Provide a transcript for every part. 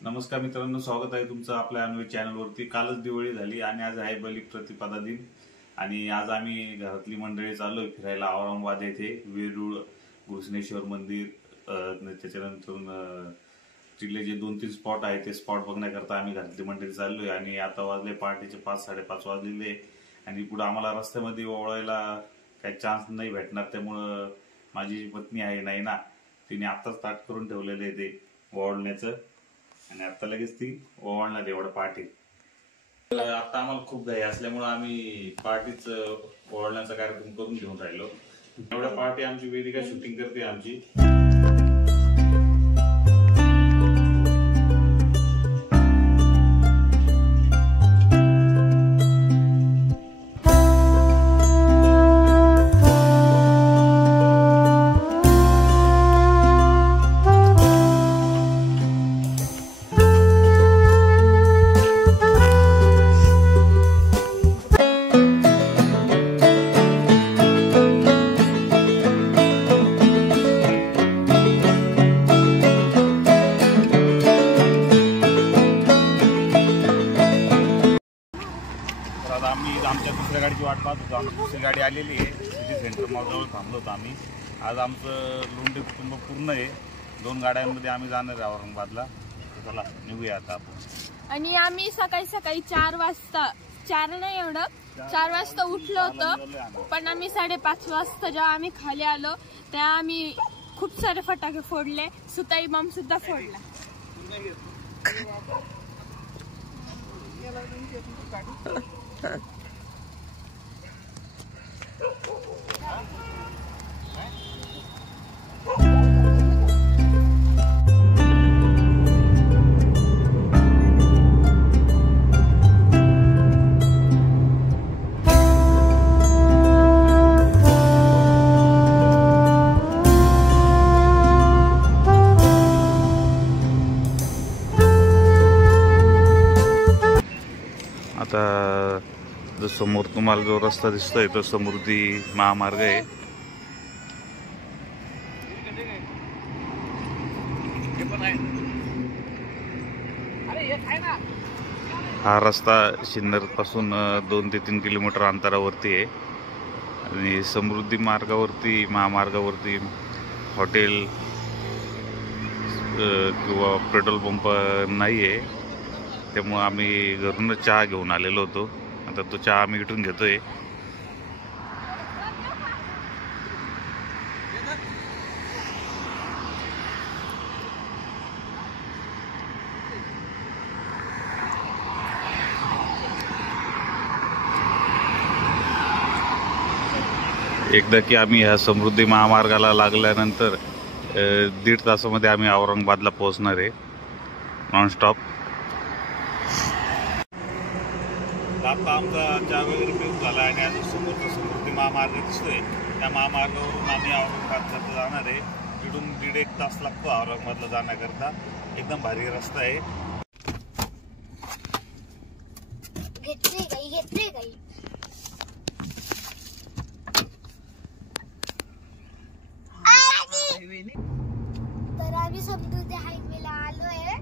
नमस्कार मित्रांनो, स्वागत आहे तुमचं आपल्या अन्वे चॅनलवरती। कालच दिवाळी झाली आणि आज आहे बलिप्रतिपदा दिन आणि आज आम्ही घरातली मंडळी चाललोय फिरायला औरंगाबाद येथे वेरूळ, घृष्णेश्वर मंदिर, त्याच्यानंतर तिथले जे 2-3 स्पॉट आहेत ते स्पॉट बघण्याकरता आम्ही घरातली मंडळी चाललोय। आणि आता वाजले पहाटेचे 5-5:30 वाजलेले आणि पुढे आम्हाला रस्त्यामध्ये ओळायला काही चान्स नाही भेटणार, त्यामुळं माझी पत्नी आहे नाही ना, तिने आता स्टार्ट करून ठेवलेलं आहे ते ओवाळण्याचं आणि आता लगेच ती ओवाळणार एवढं पहाटे। आता आम्हाला खूप घाई असल्यामुळे आम्ही पहाटेच ओवाळण्याचा कार्यक्रम करून घेऊन राहिलो। एवढ्या पहाटे आमची वेदिका शूटिंग करते आमची। आम्ही आमच्या दुसऱ्या गाडीची वाट पाहत होतो। आमची दुसरी गाडी आलेली आहे, सिटी सेंटर मॉलजवळ थांबलो होतो आम्ही। आज आमचं लोंढे कुटुंब पूर्ण आहे, 2 गाड्यांमध्ये आम्ही जाणार आहे औरंगाबादला। चला निघूया आता आपण। आणि आम्ही सकाळी 4 वाजता, 4 नाही एवढं 4 वाजता उठलो होतो, पण आम्ही 5:30 वाजता जेव्हा आम्ही खाली आलो तेव्हा आम्ही खूप सारे फटाके फोडले, सुताई बॉम्ब सुद्धा फोडला। आता जो समोर तुम्हाला जो रस्ता दिसतोय तो समृद्धी महामार्ग आहे। हा रस्ता सिन्नर पासून 2 ते 3 किलोमीटर अंतरावरती आहे आणि समृद्धी मार्गावरती, महामार्गावरती हॉटेल किंवा पेट्रोल पंप नाही आहे, त्यामुळे आम्ही घरूनच चहा घेऊन आलेलो होतो। आता तो चहा आम्ही इथून घेतोय। एकदा की आम्ही ह्या समृद्धी महामार्गाला लागल्यानंतर 1.5 तासामध्ये आम्ही औरंगाबादला पोहोचणार आहे नॉनस्टॉप। आता आमचा चहा वगैरे पिऊन झाला आणि आता समोरचा समृद्धी महामार्ग दिसतोय, त्या महामार्गावरून आम्ही औरंगाबादला जाणार आहे। इथून 1.5 तास लागतो औरंगाबादला जाण्याकरता, एकदम भारी रस्ता आहे। तर आम्ही समृद्धी हायवेला आलोय।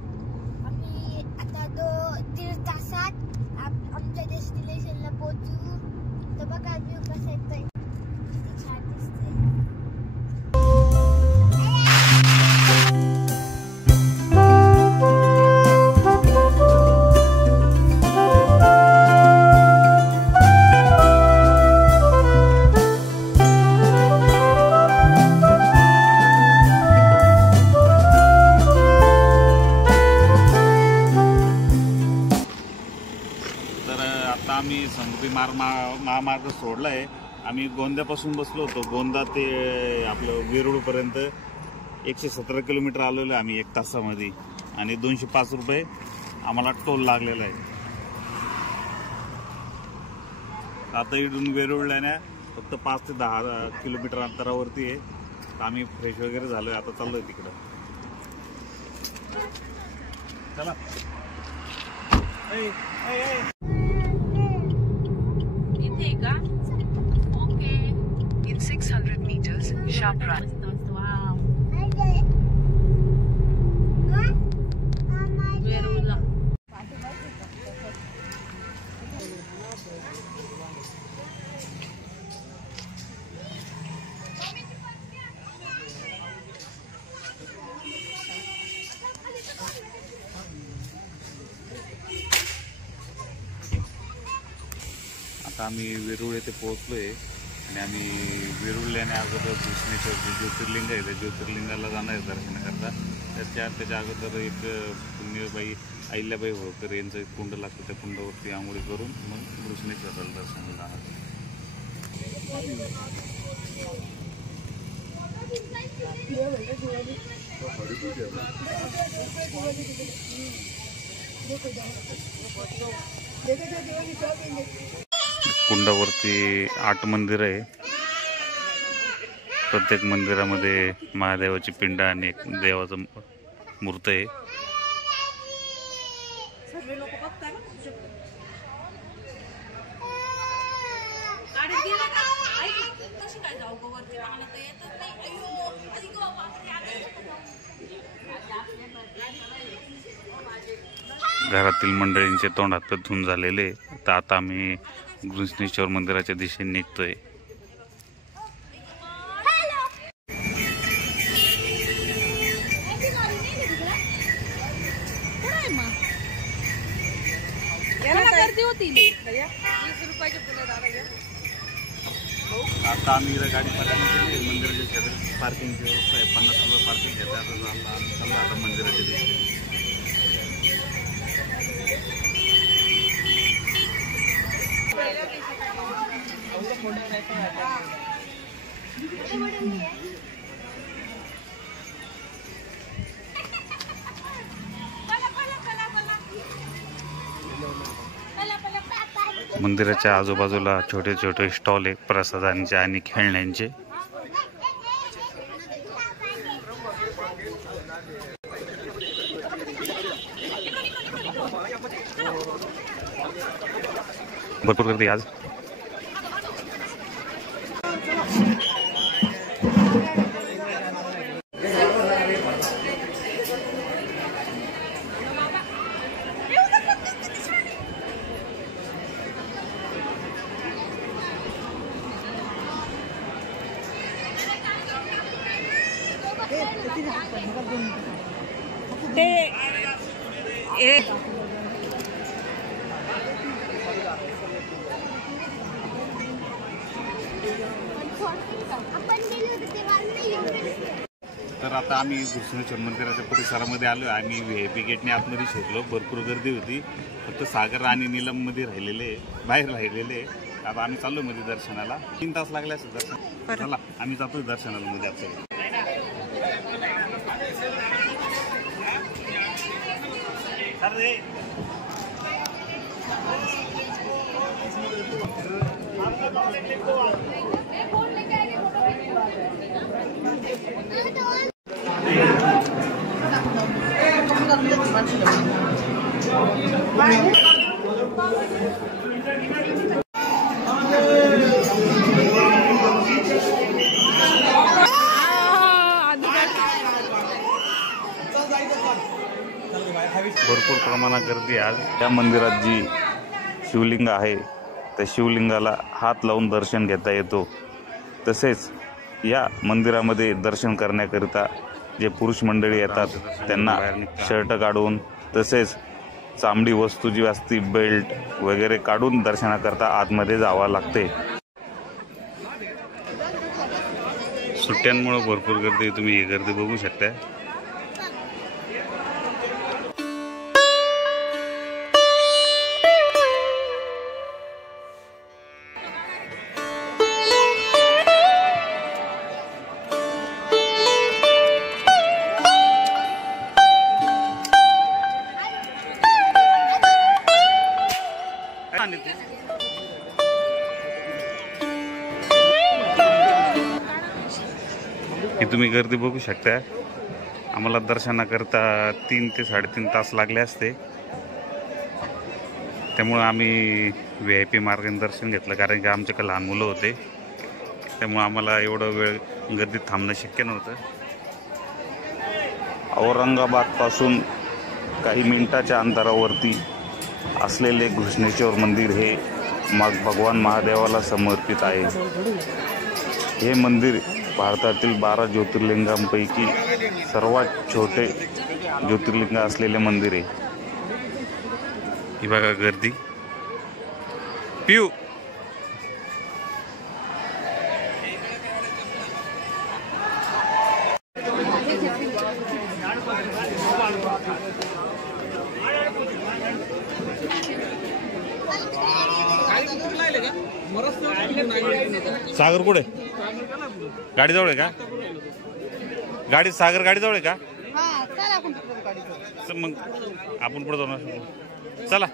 आम्ही आता 2-3 तासात आमच्या डेस्टिनेशनला पोहोचू। तर बघा व्ह्यू कसा येतोय, किती छान दिसतंय। आम्ही समृद्धी महामार्ग सोडला आहे। आम्ही गोंद्यापासून बसलो होतो, गोंदा ते आपलं वेरूळ पर्यंत 117 किलोमीटर आलेलो आहे आम्ही 1 तासामध्ये आणि 205 रुपये आम्हाला टोल लागलेला आहे। आता इथून वेरूळला फक्त 5 ते 10 किलोमीटर अंतरावरती आहे। आम्ही फ्रेश वगैरे झालोय, आता चाललोय तिकडं। चला In 600 meters, sharp right. आता आम्ही वेरूळ येथे पोहोचलोय आणि आम्ही वेरूळल्याने अगोदर कृष्णेश्वर जे ज्योतिर्लिंग आहे त्या ज्योतिर्लिंगाला जाणार आहे दर्शनाकरता. त्याच्या अगोदर एक पुण्यबाई अहिल्याबाई होळकर यांचं एक कुंड लागतं, त्या कुंडावरती आंघोळी करून मग कृष्णेश्वराला दर्शनाला जाणार. कुंडावरती 8 मंदिर आहे. प्रत्येक मंदिरामध्ये महादेवाची पिंड आणि एक देवाचं मूर्त आहे. घरातील मंडळींचे तोंड हात धुवून झालेले. तर आता आम्ही कृष्णेश्वर मंदिराच्या दिशेने निघतोय. आता आम्ही इथं गाडी केली. मंदिराच्या शेजारी पार्किंगची व्यवस्था आहे. 50 रुपये पार्किंग घेतात. आता चालू आता मंदिराच्या दिशेने. मंदिराच्या आजूबाजूला छोटे छोटे स्टॉल आहे प्रसादांचे आणि खेळण्यांचे. भरपूर गर्दी आज. तर आता आम्ही कृष्णेश्वर मंदिराच्या परिसरामध्ये आलो. आम्ही VIP गेटने आतमध्ये शिरलो. भरपूर गर्दी होती. फक्त सागर आणि नीलममध्ये बाहेर राहिलेले. आता आम्ही चाललो मध्ये दर्शनाला. 3 तास लागले असेल दर्शन. चला आम्ही जातो दर्शनाला मध्ये. आपल्याला भरपूर प्रमाणात गर्दी आज. त्या मंदिरात जी शिवलिंग आहे त्या शिवलिंगाला हात लावून दर्शन घेता येतो. तसेच या मंदिरामध्ये दर्शन करण्याकरिता जे पुरुष मंडळी येतात त्यांना शर्ट काढून तसेच चामडी वस्तू जी असती बेल्ट वगैरे काढून दर्शनाकरता आतमध्ये जावं लागते. सुट्ट्यांमुळे भरपूर गर्दी. तुम्ही ही गर्दी बघू शकता. ही तुम्ही गर्दी बघू शकता. आम्हाला दर्शनाकरता 3 ते 3.5 तास लागले असते. त्यामुळे आम्ही VIP मार्गाने दर्शन घेतलं. कारण की आमच्याकडे लहान मुलं होते. त्यामुळे आम्हाला एवढं वेळ गर्दीत थांबणं शक्य नव्हतं. औरंगाबादपासून काही मिनिटाच्या अंतरावरती असलेले घृष्णेश्वर मंदिर हे भगवान महादेवाला समर्पित आहे. हे मंदिर भारतातील 12 ज्योतिर्लिंगांपैकी सर्वात छोटे ज्योतिर्लिंग असलेले मंदिर आहे. ही बघा गर्दी. पिऊ सागर कुठे गाडीजवळ आहे का? गाडी सागर गाडीजवळ आहे का? मग आपण पुढे जाऊ. चला